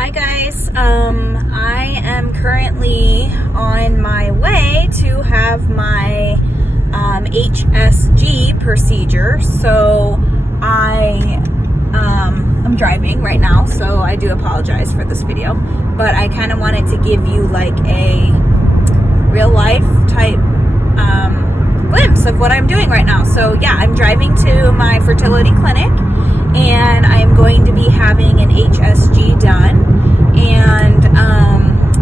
Hi guys, I am currently on my way to have my HSG procedure. So I'm driving right now, so I do apologize for this video, but I kind of wanted to give you like a real life type glimpse of what I'm doing right now. So yeah, I'm driving to my fertility clinic and I'm going to be having an HSG done. And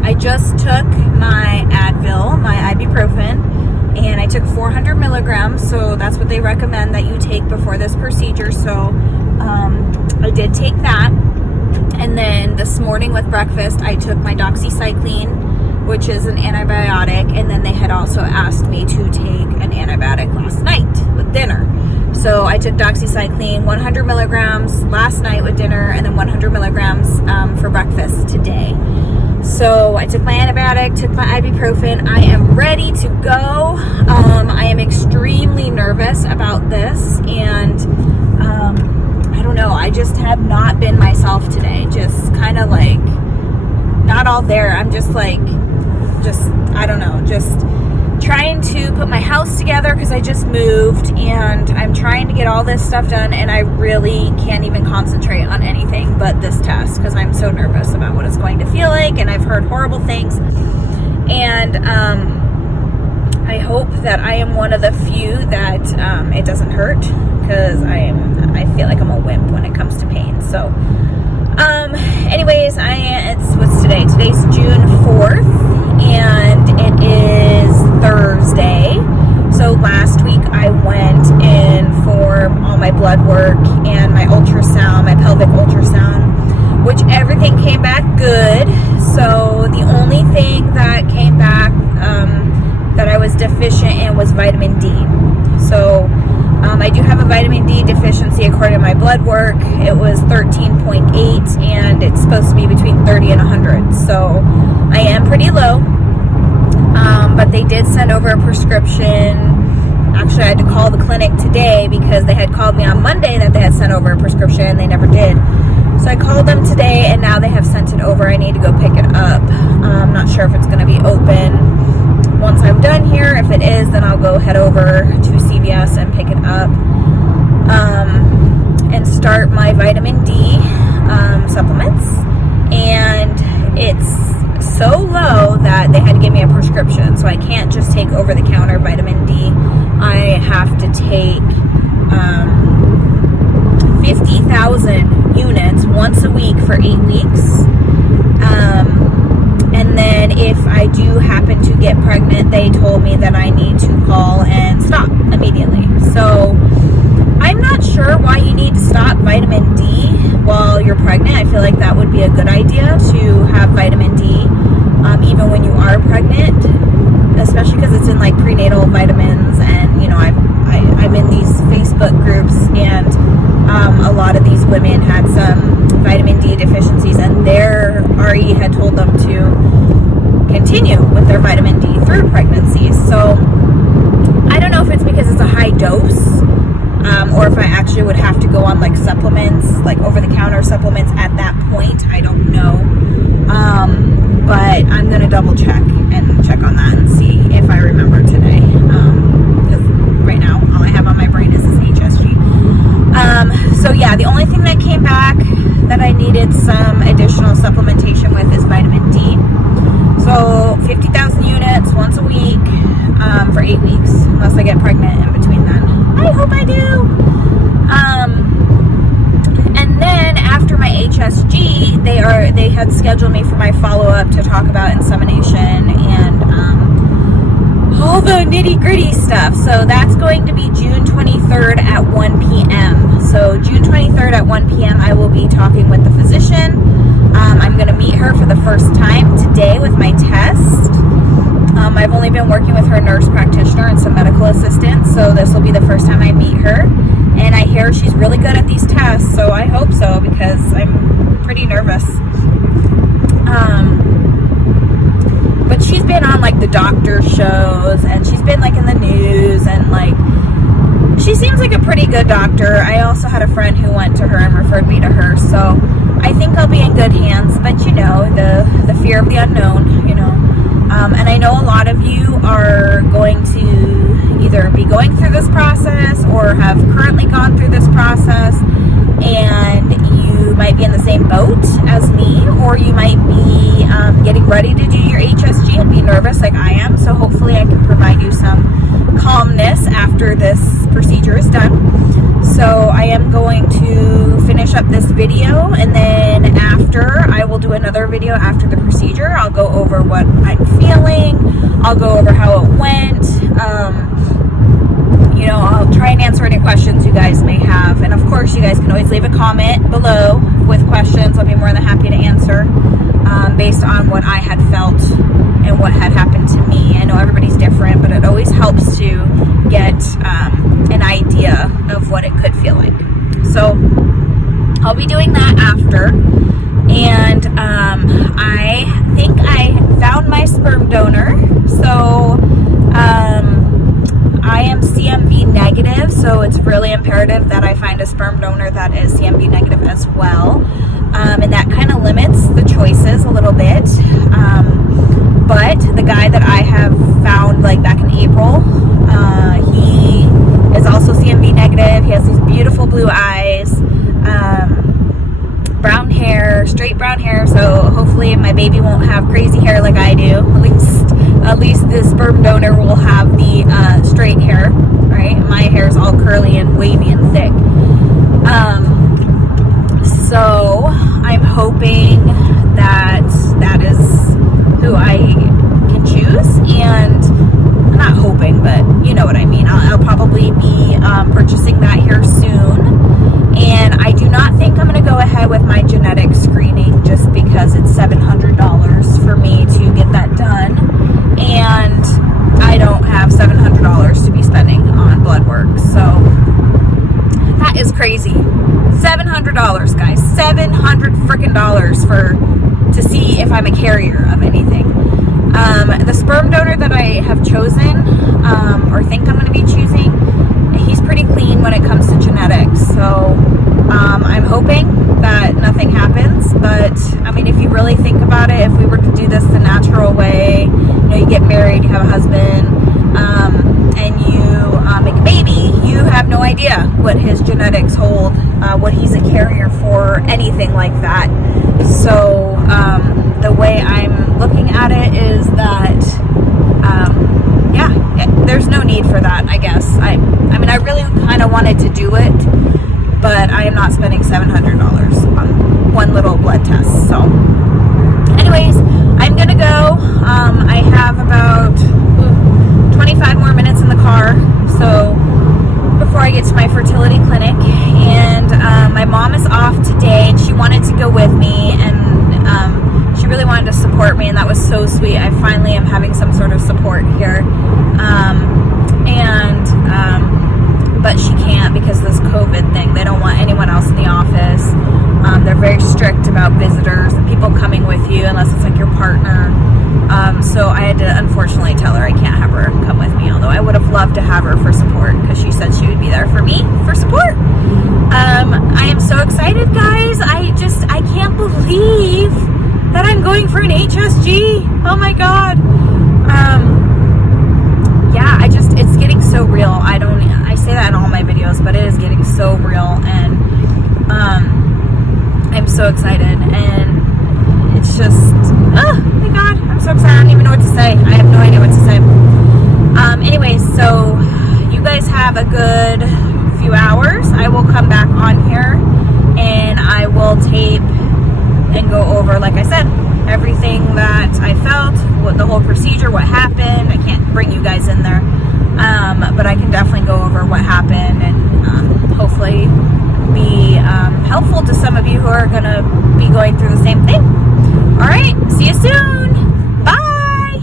I just took my Advil, my ibuprofen, and I took 400 milligrams. So that's what they recommend that you take before this procedure. So I did take that. And then this morning with breakfast, I took my doxycycline, which is an antibiotic. And then they had also asked me to take an antibiotic last night with dinner. So I took doxycycline 100 milligrams last night with dinner, and then 100 milligrams for breakfast today. So I took my antibiotic, took my ibuprofen. I am ready to go. I am extremely nervous about this, and I don't know, I just have not been myself today. Just kind of like not all there. I'm just like, I don't know, just trying to put my house together because I just moved, and I'm trying to get all this stuff done, and I really can't even concentrate on anything but this test because I'm so nervous about what it's going to feel like, and I've heard horrible things. And I hope that I am one of the few that it doesn't hurt, because I feel like I'm a wimp when it comes to pain. So anyways, what's today? Today's June 4th, and it is Thursday. So last week I went in for all my blood work and my ultrasound, my pelvic ultrasound, which everything came back good. So the only thing that came back that I was deficient in was vitamin D. So I do have a vitamin D deficiency according to my blood work. It was 13.8, and it's supposed to be between 30 and 100. So I am pretty low. But they did send over a prescription. Actually, I had to call the clinic today because they had called me on Monday that they had sent over a prescription. They never did. So I called them today, and now they have sent it over. I need to go pick it up. I'm not sure if it's going to be open once I'm done here. If it is, then I'll go head over to CVS and pick it up and start my vitamin D supplements. And it's so low that they had to give me a prescription, so I can't just take over-the-counter vitamin D. I have to take 50,000 units once a week for 8 weeks. And then if I do happen to get pregnant, they told me that I need to call and stop immediately. So I'm not sure why you need to stop vitamin D while you're pregnant. I feel like that would be a good idea to have vitamin D even when you are pregnant, especially because it's in like prenatal vitamins. And you know, I'm in these Facebook groups, and a lot of these women had some vitamin D deficiencies, and their RE had told them to continue with their vitamin D through pregnancy. So I don't know if it's because it's a high dose, or if I actually would have to go on like supplements, like over-the-counter supplements at that point. I don't know. But I'm going to double check on that and see if I remember today. Because right now, all I have on my brain is this HSG. So yeah, the only thing that came back that I needed some additional supplementation with is vitamin D. So 50,000 units once a week for 8 weeks, unless I get pregnant in between then. I hope I do. And then after my HSG, they had scheduled me for my follow-up to talk about insemination and all the nitty-gritty stuff. So that's going to be June 23rd at 1 p.m. So June 23rd at 1 p.m. I will be talking with the physician. I'm going to meet her for the first time today with my test. I've only been working with her nurse practitioner and some medical assistants, so this will be the first time I meet her. And I hear she's really good at these tests, so I hope so, because I'm pretty nervous. But she's been on like the doctor shows, and she's been like in the news, and like she seems like a pretty good doctor. I also had a friend who went to her and referred me to her, so I I think I'll be in good hands, but you know, the fear of the unknown, you know. And I know a lot of you are going to either be going through this process or have currently gone through this process, and you might be in the same boat as me, or you might be getting ready to do your HSG and be nervous like I am. So hopefully I can provide you some calmness after this procedure is done. So I am going to finish up this video, and then after, I will do another video after the procedure. I'll go over what I'm feeling. I'll go over how it went. You know, I'll try and answer any questions you guys may have. And of course, you guys can always leave a comment below with questions. I'll be more than happy to answer based on what I had felt and what had happened to me. I know everybody's different, but it always helps to get an idea of what it could feel like. So I'll be doing that after. And I think I found my sperm donor. So I am CMV negative, so it's really imperative that I find a sperm donor that is CMV negative as well. And that kind of limits the choices a little bit. But the guy that I have found like back in April, he is also CMV negative. He has these beautiful blue eyes, brown hair, straight brown hair. So hopefully my baby won't have crazy hair like I do. At least the sperm donor will have the straight hair, right? My hair is all curly and wavy and thick. So I'm hoping that that is who I can choose, and I'm not hoping, but you know what I mean. I'll probably be purchasing that here soon, and I do not think I'm going to go ahead with my genetic screening just because it's $700 for me to get that done, and I don't have $700 to be spending on blood work. So that is crazy. $700, guys. $700 freaking dollars to see if I'm a carrier of anything. The sperm donor that I have chosen, or think I'm going to be choosing, he's pretty clean when it comes to genetics. So I'm hoping that nothing happens. But I mean, if you really think about it, if we were to do this the natural way, you know, you get married, you have a husband, and you make a baby, you have no idea what his genetics hold, what he's a carrier for, anything like that. So the way I'm looking at it is that, there's no need for that, I guess. I mean, I really kind of wanted to do it, but I am not spending $700 on one little blood test. So anyways, I'm gonna go. I have about 25 more minutes in the car, so before I get to my fertility clinic. And my mom is off today, and she wanted to go with me, and she really wanted to support me, and that was so sweet. I finally am having some sort of support here, but she can't because this COVID thing. They don't want anyone else in the office. They're very strict about visitors and people coming with you unless it's like your partner. So I had to unfortunately tell her I can't have her come with me, although I would have loved to have her for support because she said she would be there for me for support. I am so excited, guys. I can't believe that I'm going for an HSG. Oh my God. It's getting so real. I say that in all my videos, but it is getting so real, and I'm so excited, and it's just, oh my God, I'm so excited. I don't even know what to say. I have no idea what to say. Anyways, so you guys have a good few hours. I will come back on here, and I will tape and go over, like I said, everything that I felt, what the whole procedure, what happened. I can't bring you guys in there, but I can definitely go over what happened, and hopefully be helpful to some of you who are going to be going through the same thing. All right, see you soon. Bye.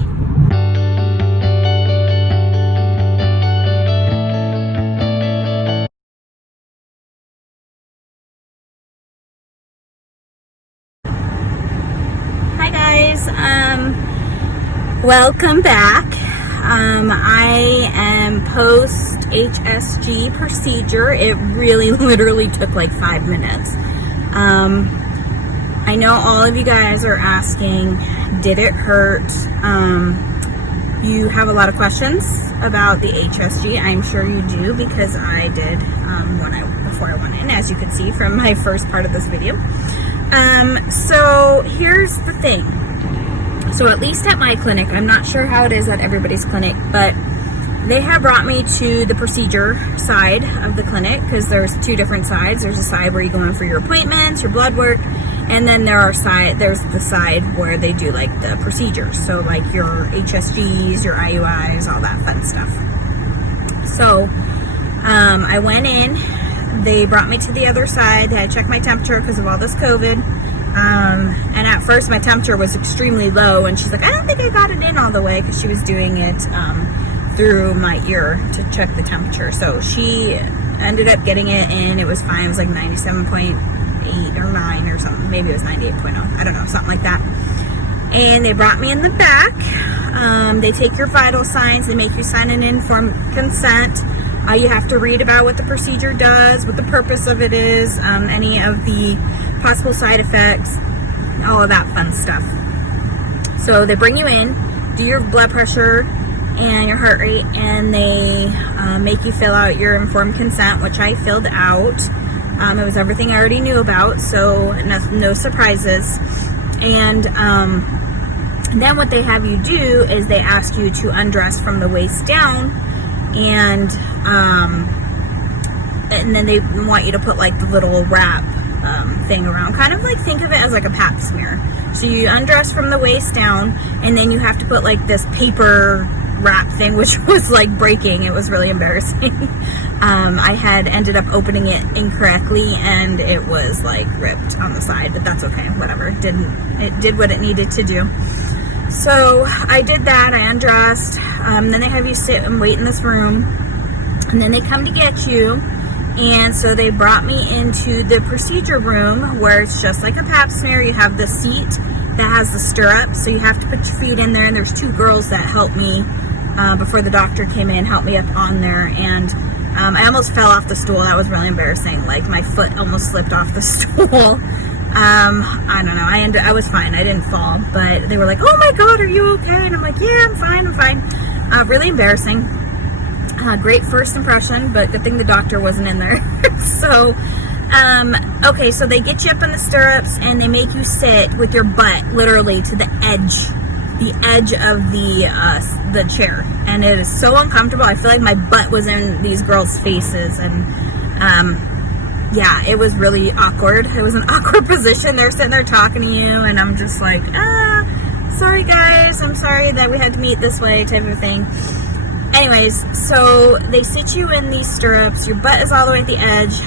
Hi guys, welcome back. I am post HSG procedure. It really literally took like 5 minutes. I know all of you guys are asking, did it hurt? You have a lot of questions about the HSG. I'm sure you do, because I did before I went in, as you can see from my first part of this video. So here's the thing. So at least at my clinic, I'm not sure how it is at everybody's clinic, but they have brought me to the procedure side of the clinic, because there's two different sides. There's a side where you go in for your appointments, your blood work, and then there's the side where they do like the procedures. So like your HSGs, your IUIs, all that fun stuff. So I went in, they brought me to the other side. I checked my temperature because of all this COVID. And at first my temperature was extremely low, and she's like, I don't think I got it in all the way, because she was doing it through my ear to check the temperature. So she ended up getting it in. It was fine. It was like 97.8 or 9 or something. Maybe it was 98.0. I don't know, something like that. And they brought me in the back. They take your vital signs. They make you sign an informed consent. You have to read about what the procedure does, what the purpose of it is, any of the possible side effects, all of that fun stuff. So they bring you in, do your blood pressure and your heart rate, and they make you fill out your informed consent, which I filled out. It was everything I already knew about, so no surprises. And then what they have you do is they ask you to undress from the waist down, and then they want you to put like the little wrap thing around, kind of like, think of it as like a pap smear. So you undress from the waist down, and then you have to put like this paper wrap thing, which was like breaking. It was really embarrassing. I had ended up opening it incorrectly, and it was like ripped on the side, but that's okay, whatever. It did what it needed to do. So I did that. I undressed. Then they have you sit and wait in this room, and then they come to get you. And so they brought me into the procedure room, where it's just like a pap smear. You have the seat that has the stirrups, so you have to put your feet in there. And there's two girls that helped me before the doctor came in, helped me up on there. And I almost fell off the stool. That was really embarrassing. Like, my foot almost slipped off the stool. I don't know. I was fine. I didn't fall. But they were like, oh my God, are you okay? And I'm like, yeah, I'm fine. Really embarrassing. Great first impression, but good thing the doctor wasn't in there. So, okay, so they get you up in the stirrups, and they make you sit with your butt literally to the edge of the chair, and it is so uncomfortable. I feel like my butt was in these girls' faces, and yeah, it was really awkward. It was an awkward position. They're sitting there talking to you, and I'm just like, sorry guys, I'm sorry that we had to meet this way, type of thing. Anyways, so they sit you in these stirrups. Your butt is all the way at the edge.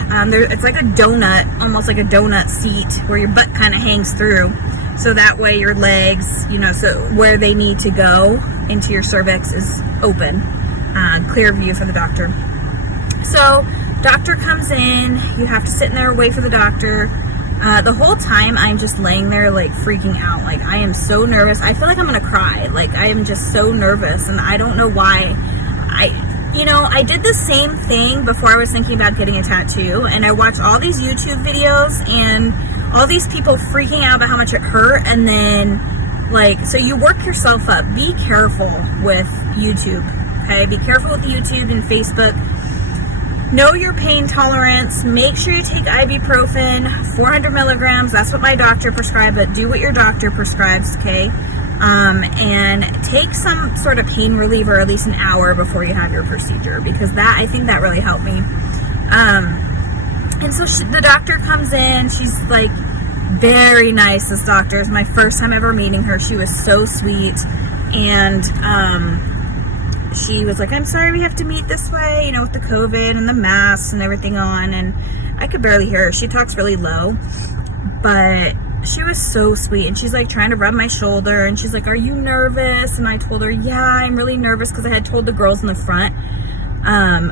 It's like a donut, almost like a donut seat, where your butt kind of hangs through. So that way your legs, so where they need to go into your cervix is open. Clear view for the doctor. So doctor comes in. You have to sit in there and wait for the doctor. The whole time I'm just laying there like freaking out. Like, I am so nervous. I feel like I'm gonna cry. Like, I am just so nervous, and I don't know why. I did the same thing before I was thinking about getting a tattoo, and I watched all these YouTube videos and all these people freaking out about how much it hurt, and then so you work yourself up. Be careful with YouTube, okay? Be careful with YouTube and Facebook. Know your pain tolerance. Make sure you take ibuprofen, 400 milligrams. That's what my doctor prescribed, but do what your doctor prescribes, okay? And take some sort of pain reliever at least an hour before you have your procedure, because I think that really helped me. And so the doctor comes in. She's like very nice. This doctor is my first time ever meeting her. She was so sweet, and she was like, I'm sorry we have to meet this way, with the COVID and the masks and everything on. And I could barely hear her. She talks really low, but she was so sweet. And she's like trying to rub my shoulder, and she's like, are you nervous? And I told her, yeah, I'm really nervous, because I had told the girls in the front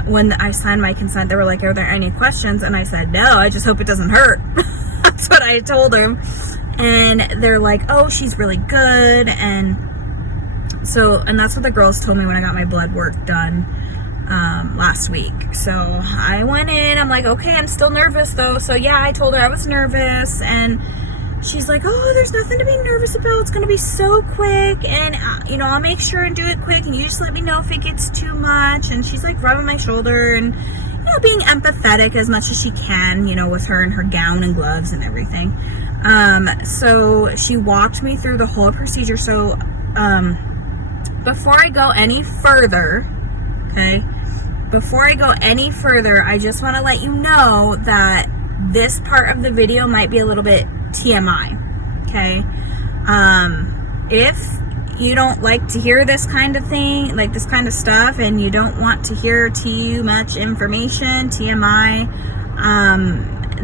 when I signed my consent, they were like, are there any questions? And I said, no, I just hope it doesn't hurt. That's what I told them. And they're like, oh, she's really good. And that's what the girls told me when I got my blood work done last week. So I went in, I'm like, okay, I'm still nervous though. So yeah, I told her I was nervous, and she's like, oh, there's nothing to be nervous about. It's going to be so quick. And, you know, I'll make sure and do it quick. And you just let me know if it gets too much. And she's like rubbing my shoulder and, you know, being empathetic as much as she can, you know, with her and her gown and gloves and everything. So she walked me through the whole procedure. So, before I go any further, okay, I just want to let you know that this part of the video might be a little bit TMI, okay? If you don't like to hear this kind of thing, like this kind of stuff, and you don't want to hear too much information, TMI,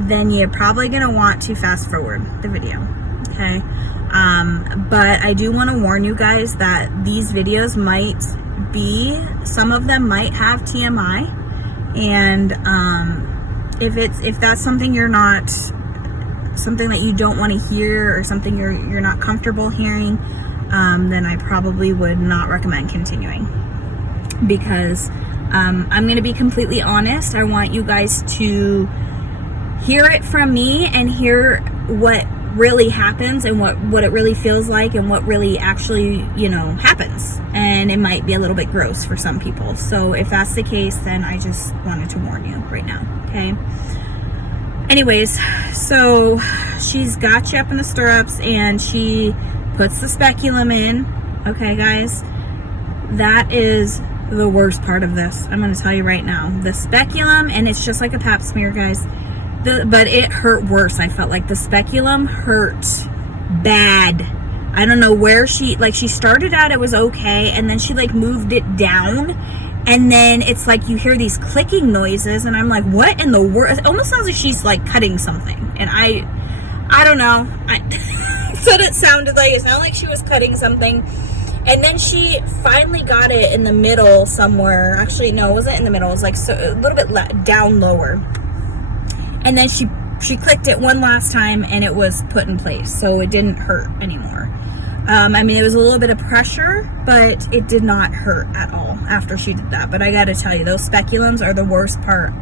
then you're probably going to want to fast forward the video, okay? But I do want to warn you guys that these videos might be, some of them might have TMI, and if that's something you're not, something that you don't want to hear, or something you're not comfortable hearing, then I probably would not recommend continuing, because I'm going to be completely honest. I want you guys to hear it from me and hear what really happens and what it really feels like and what really actually, you know, happens. And it might be a little bit gross for some people. So if that's the case, then I just wanted to warn you right now, okay? Anyways, so she's got you up in the stirrups and she puts the speculum in. Okay, guys, that is the worst part of this. I'm going to tell you right now. The speculum, and it's just like a pap smear, guys. But it hurt worse. I felt like the speculum hurt bad. I don't know where she started out, it was okay, and then she like moved it down, and then it's like you hear these clicking noises, and I'm like, what in the world? It almost sounds like she's like cutting something, and I don't know. That's what it sounded like. It sounded like she was cutting something. And then she finally got it in the middle somewhere. Actually, no, it wasn't in the middle. It was like a little bit down lower. And then she clicked it one last time and it was put in place. So it didn't hurt anymore. I mean, it was a little bit of pressure, but it did not hurt at all after she did that. But I got to tell you, those speculums are the worst part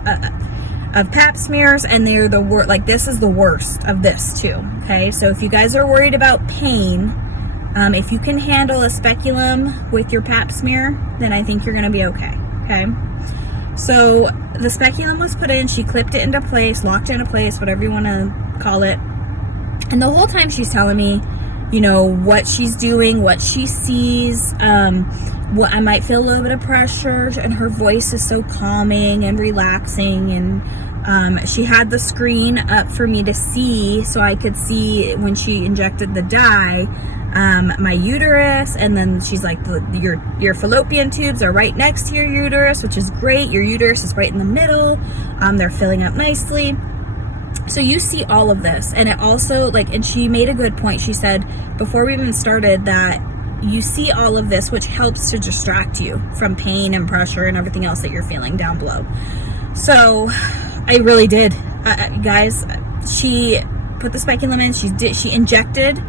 of pap smears, and they're the worst. Like, this is the worst of this too. Okay, so if you guys are worried about pain, if you can handle a speculum with your pap smear, then I think you're going to be okay. Okay, so the speculum was put in. She clipped it into place, locked it into place, whatever you want to call it. And the whole time she's telling me, you know, what she's doing, what she sees, what I might feel a little bit of pressure, and her voice is so calming and relaxing. And she had the screen up for me to see, so I could see when she injected the dye, my uterus. And then she's like, your fallopian tubes are right next to your uterus, which is great. Your uterus is right in the middle. They're filling up nicely. So you see all of this. And it also, like, and she made a good point. She said before we even started that you see all of this, which helps to distract you from pain and pressure and everything else that you're feeling down below. So I really did, guys. She put the speculum in. She injected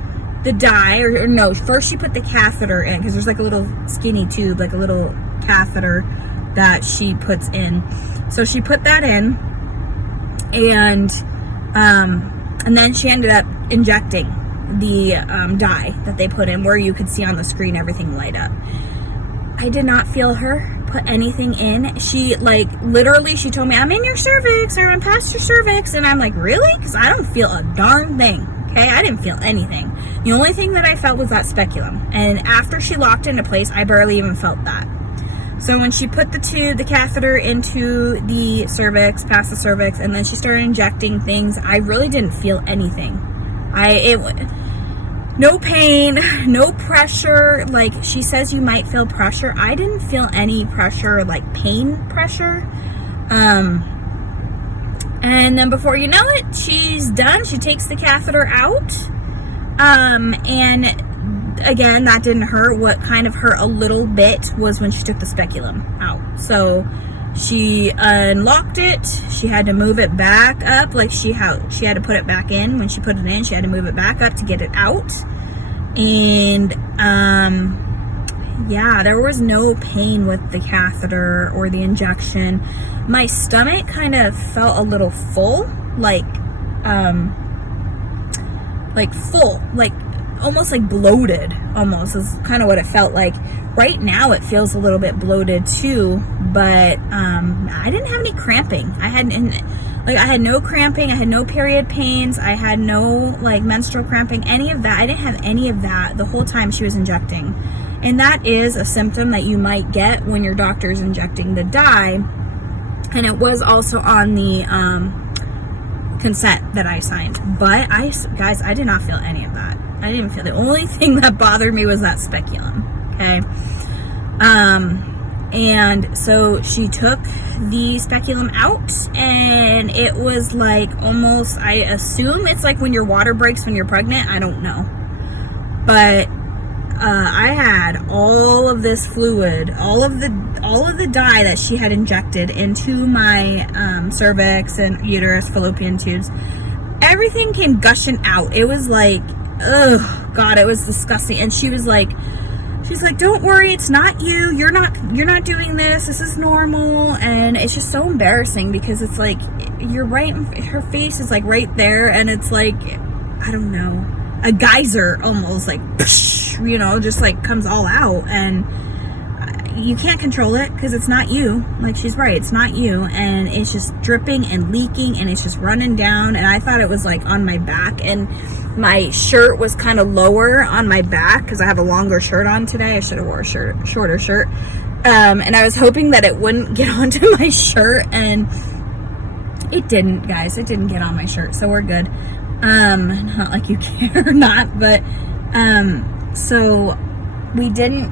the dye, or no, first she put the catheter in, because there's like a little skinny tube, like a little catheter that she puts in. So she put that in, and then she ended up injecting the dye that they put in, where you could see on the screen everything light up. I did not feel her put anything in. She, like, literally, she told me, I'm in your cervix, or I'm past your cervix, and I'm like, really? Because I don't feel a darn thing. Okay, I didn't feel anything. The only thing that I felt was that speculum. And after she locked into place, I barely even felt that. So when she put the catheter into the cervix, past the cervix, and then she started injecting things, I really didn't feel anything. No pain, no pressure. Like, she says you might feel pressure. I didn't feel any pressure, like pain pressure. And then before you know it, she's done. She takes the catheter out. And again, that didn't hurt. What kind of hurt a little bit was when she took the speculum out. So she unlocked it. She had to move it back up. Like, she had to put it back in. When she put it in, she had to move it back up to get it out. And yeah, there was no pain with the catheter or the injection. My stomach kind of felt a little full, like like full, like almost like bloated, almost is kind of what it felt like. Right now it feels a little bit bloated too, but I didn't have any cramping. I had no cramping, I had no period pains, I had no like menstrual cramping, any of that. I didn't have any of that the whole time she was injecting. And that is a symptom that you might get when your doctor's injecting the dye. And it was also on the consent that I signed. But guys, I did not feel any of that. I didn't feel, the only thing that bothered me was that speculum. Okay. And so she took the speculum out, and it was like almost, I assume it's like when your water breaks when you're pregnant. I don't know. But I had all of this fluid, all of the dye that she had injected into my cervix and uterus, fallopian tubes. Everything came gushing out. It was like, oh God, it was disgusting. And she's like, don't worry, it's not you. You're not doing this. This is normal. And it's just so embarrassing because it's like, you're right. Her face is like right there. And it's like, I don't know, a geyser almost, like, you know, just like comes all out. And you can't control it because it's not you. Like, she's right, it's not you. And it's just dripping and leaking and it's just running down. And I thought it was like on my back, and my shirt was kind of lower on my back because I have a longer shirt on today. I should have wore a shorter shirt. And I was hoping that it wouldn't get onto my shirt, and it didn't, guys. It didn't get on my shirt, so we're good. Not like you care or not, but so we didn't,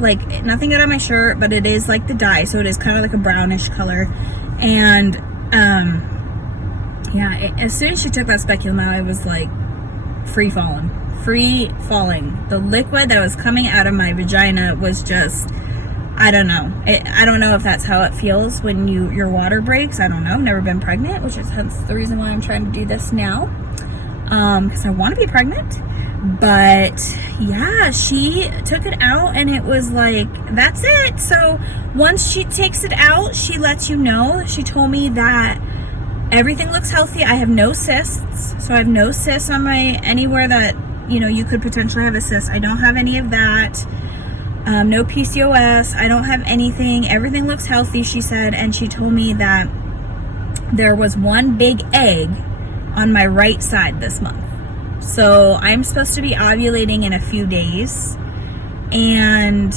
like, nothing got on my shirt, but it is like the dye, so it is kind of like a brownish color. And yeah, as soon as she took that speculum out, I was like free falling. The liquid that was coming out of my vagina was just, I don't know. I don't know if that's how it feels when your water breaks. I don't know. I've never been pregnant, which is hence the reason why I'm trying to do this now, because I want to be pregnant. But yeah, she took it out, and it was like, that's it. So once she takes it out, she lets you know. She told me that everything looks healthy. I have no cysts. So I have no cysts on anywhere that, you know, you could potentially have a cyst. I don't have any of that. No PCOS. I don't have anything. Everything looks healthy, she said. And she told me that there was one big egg on my right side this month. So I'm supposed to be ovulating in a few days. And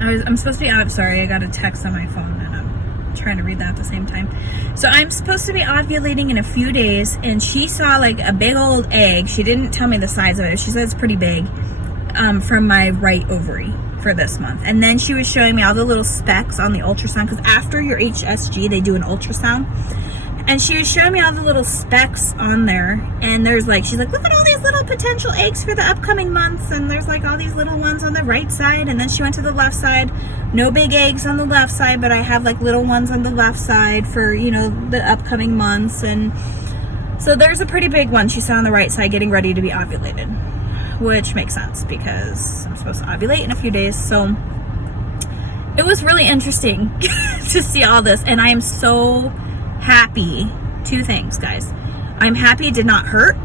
I'm supposed to be sorry, I got a text on my phone and I'm trying to read that at the same time. So I'm supposed to be ovulating in a few days, and she saw like a big old egg. She didn't tell me the size of it. She said it's pretty big, from my right ovary for this month. And then she was showing me all the little specks on the ultrasound, because after your HSG they do an ultrasound. And she was showing me all the little specks on there. And there's like, she's like, look at all these little potential eggs for the upcoming months. And there's like all these little ones on the right side. And then she went to the left side. No big eggs on the left side, but I have like little ones on the left side for, you know, the upcoming months. And so there's a pretty big one she saw on the right side getting ready to be ovulated, which makes sense because I'm supposed to ovulate in a few days. So it was really interesting to see all this. And I am so happy. Two things, guys. I'm happy it did not hurt.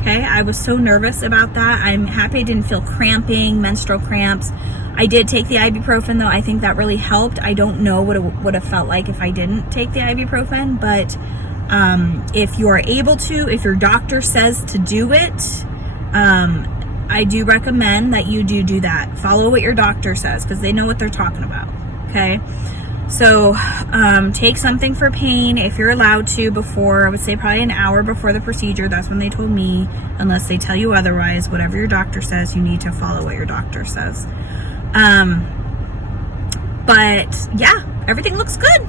Okay, I was so nervous about that. I'm happy I didn't feel cramping, menstrual cramps. I did take the ibuprofen though. I think that really helped. I don't know what it would have felt like if I didn't take the ibuprofen, but if you are able to, if your doctor says to do it, I do recommend that you do that. Follow what your doctor says, because they know what they're talking about. Okay. So take something for pain if you're allowed to before, I would say probably an hour before the procedure. That's when they told me, unless they tell you otherwise. Whatever your doctor says, you need to follow what your doctor says. But yeah, everything looks good.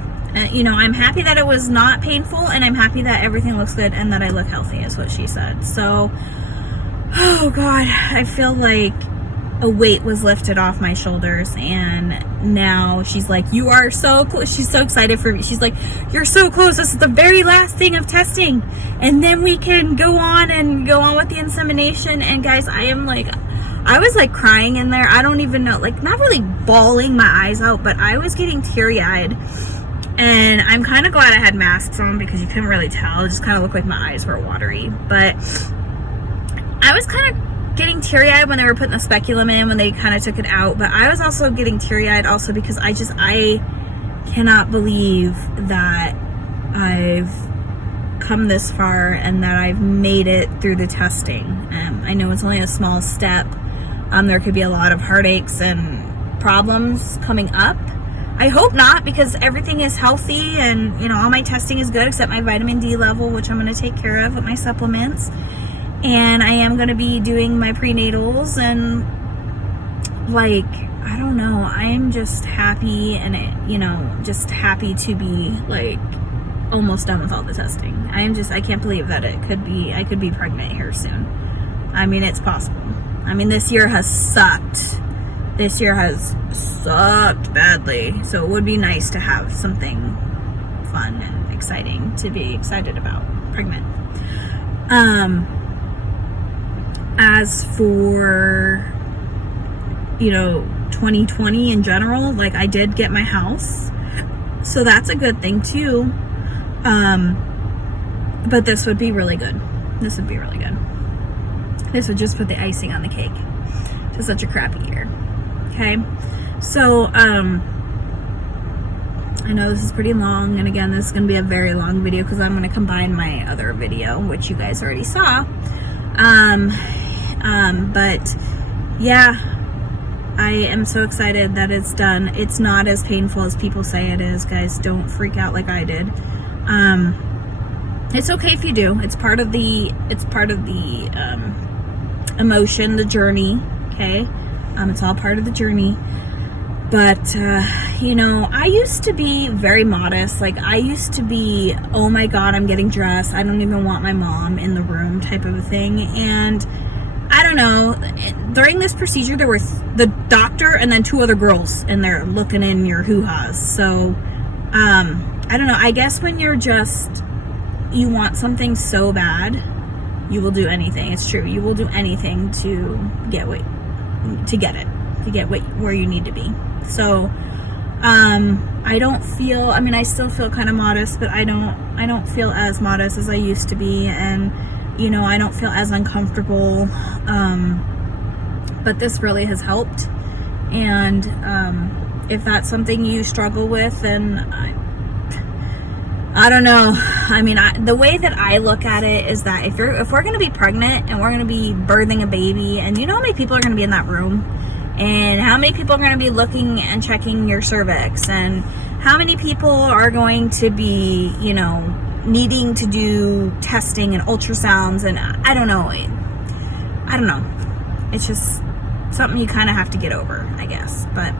You know, I'm happy that it was not painful, and I'm happy that everything looks good and that I look healthy, is what she said. So, oh God, I feel like a weight was lifted off my shoulders, and now she's like, you are so close. She's so excited for me. She's like, you're so close. This is the very last thing of testing, and then we can go on with the insemination. And guys, I was like crying in there. I don't even know, like, not really bawling my eyes out, but I was getting teary-eyed And I'm kind of glad I had masks on because you couldn't really tell. It just kind of looked like my eyes were watery. But I was kind of getting teary-eyed when they were putting the speculum in, when they kind of took it out. But I was also getting teary-eyed also because I cannot believe that I've come this far and that I've made it through the testing. I know it's only a small step. There could be a lot of heartaches and problems coming up. I hope not, because everything is healthy and, you know, all my testing is good except my vitamin D level, which I'm going to take care of with my supplements. And I am going to be doing my prenatals, and like, I don't know, I'm just happy, and you know, just happy to be like almost done with all the testing. I can't believe that I could be pregnant here soon. I mean, it's possible. I mean, this year has sucked. This year has sucked badly. So it would be nice to have something fun and exciting to be excited about. Pregnant. As for, you know, 2020 in general, like, I did get my house. So that's a good thing too. But this would be really good. This would be really good. This would just put the icing on the cake. Just such a crappy year. Okay, so I know this is pretty long, and again, this is going to be a very long video because I'm going to combine my other video, which you guys already saw. But yeah, I am so excited that it's done. It's not as painful as people say it is, guys. Don't freak out like I did. It's okay if you do. It's part of the emotion, the journey. Okay. It's all part of the journey. But, you know, I used to be very modest. Like, I used to be, oh my God, I'm getting dressed. I don't even want my mom in the room type of a thing. And I don't know, during this procedure, there were the doctor and then 2 other girls in there looking in your hoo-has. So, I don't know. I guess when you're you want something so bad, you will do anything. It's true. You will do anything to get where you need to be. So, I don't feel, I mean, I still feel kind of modest, but I don't feel as modest as I used to be. And, you know, I don't feel as uncomfortable. But this really has helped. And, if that's something you struggle with, then I don't know. I mean, the way that I look at it is that if we're going to be pregnant and we're going to be birthing a baby, and you know how many people are going to be in that room, and how many people are going to be looking and checking your cervix, and how many people are going to be, you know, needing to do testing and ultrasounds, and I don't know. It's just something you kind of have to get over, I guess. But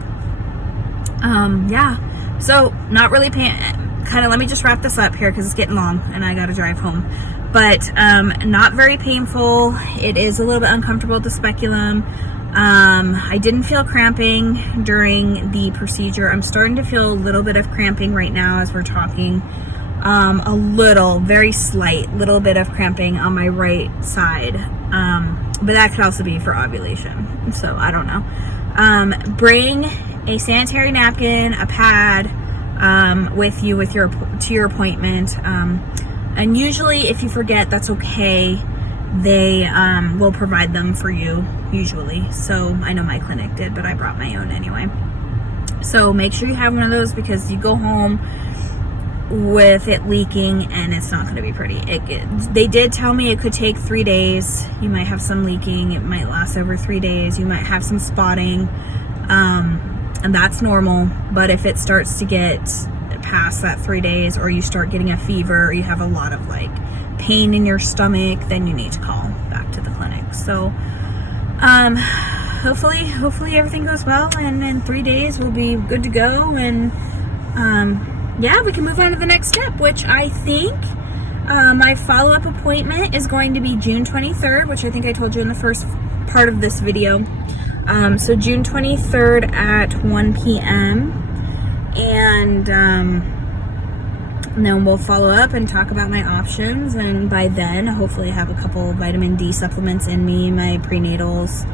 yeah. So not really let me just wrap this up here because it's getting long and I got to drive home. But not very painful. It is a little bit uncomfortable with the speculum. I didn't feel cramping during the procedure. I'm starting to feel a little bit of cramping right now as we're talking. A little, very slight, little bit of cramping on my right side. But that could also be for ovulation. So I don't know. Bring a sanitary napkin, a pad, with you to your appointment. And usually if you forget, that's okay. They will provide them for you usually. So I know my clinic did, but I brought my own anyway. So make sure you have one of those because you go home with it leaking and it's not going to be pretty. They did tell me it could take 3 days. You might have some leaking. It might last over 3 days. You might have some spotting. And that's normal. But if it starts to get past that 3 days, or you start getting a fever, or you have a lot of like pain in your stomach, then you need to call back to the clinic. So hopefully everything goes well, and in 3 days we'll be good to go. And yeah, we can move on to the next step, which I think my follow-up appointment is going to be June 23rd, which I think I told you in the first part of this video. So June 23rd at 1 p.m. And then we'll follow up and talk about my options. And by then, hopefully I have a couple vitamin D supplements in me, my prenatals,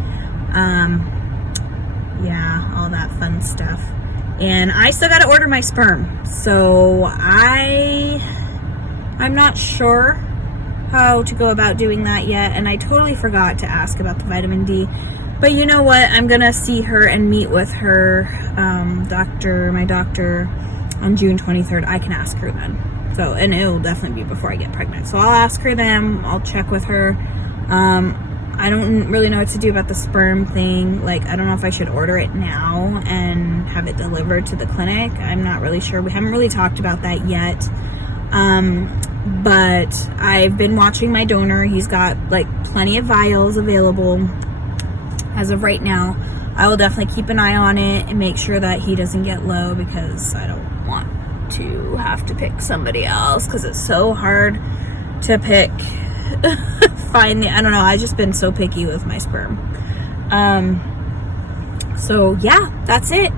yeah, all that fun stuff. And I still got to order my sperm. So I'm not sure how to go about doing that yet. And I totally forgot to ask about the vitamin D. But you know what? I'm going to see her and meet with her my doctor on June 23rd. I can ask her then. So, and it'll definitely be before I get pregnant. So I'll ask her then. I'll check with her. I don't really know what to do about the sperm thing. Like, I don't know if I should order it now and have it delivered to the clinic. I'm not really sure. We haven't really talked about that yet. But I've been watching my donor. He's got like plenty of vials available as of right now. I will definitely keep an eye on it and make sure that he doesn't get low, because I don't want to have to pick somebody else, because it's so hard to pick. I don't know, I've just been so picky with my sperm. So yeah, that's it.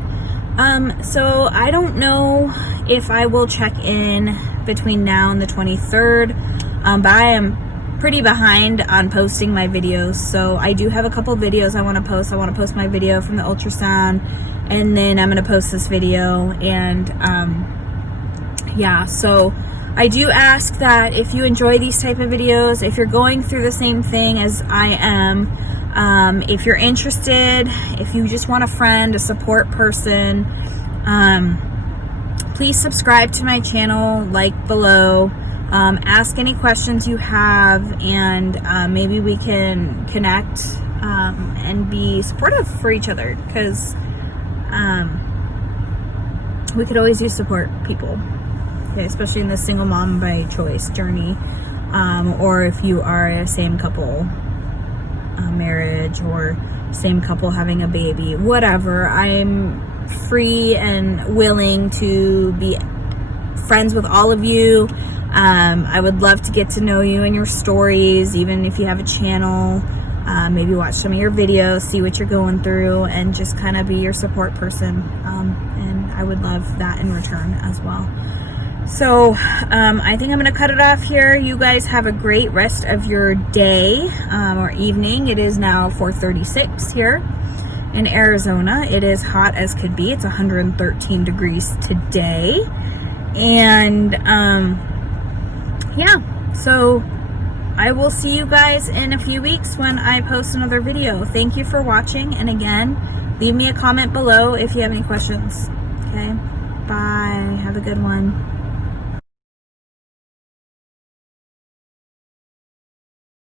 So I don't know if I will check in between now and the 23rd, but I am pretty behind on posting my videos. So I do have a couple videos I want to post. I want to post my video from the ultrasound, and then I'm going to post this video. And yeah, so I do ask that if you enjoy these type of videos, if you're going through the same thing as I am, if you're interested, if you just want a friend, a support person, please subscribe to my channel, like below, ask any questions you have, and maybe we can connect and be supportive for each other, because we could always use support, people. Okay, especially in the single mom by choice journey, or if you are a same couple marriage, or same couple having a baby, whatever. I'm free and willing to be friends with all of you. I would love to get to know you and your stories, even if you have a channel. Maybe watch some of your videos, see what you're going through, and just kind of be your support person. And I would love that in return as well. So I think I'm going to cut it off here. You guys have a great rest of your day or evening. It is now 4:36 here in Arizona. It is hot as could be. It's 113 degrees today. And yeah, so I will see you guys in a few weeks when I post another video. Thank you for watching. And again, leave me a comment below if you have any questions. Okay, bye. Have a good one.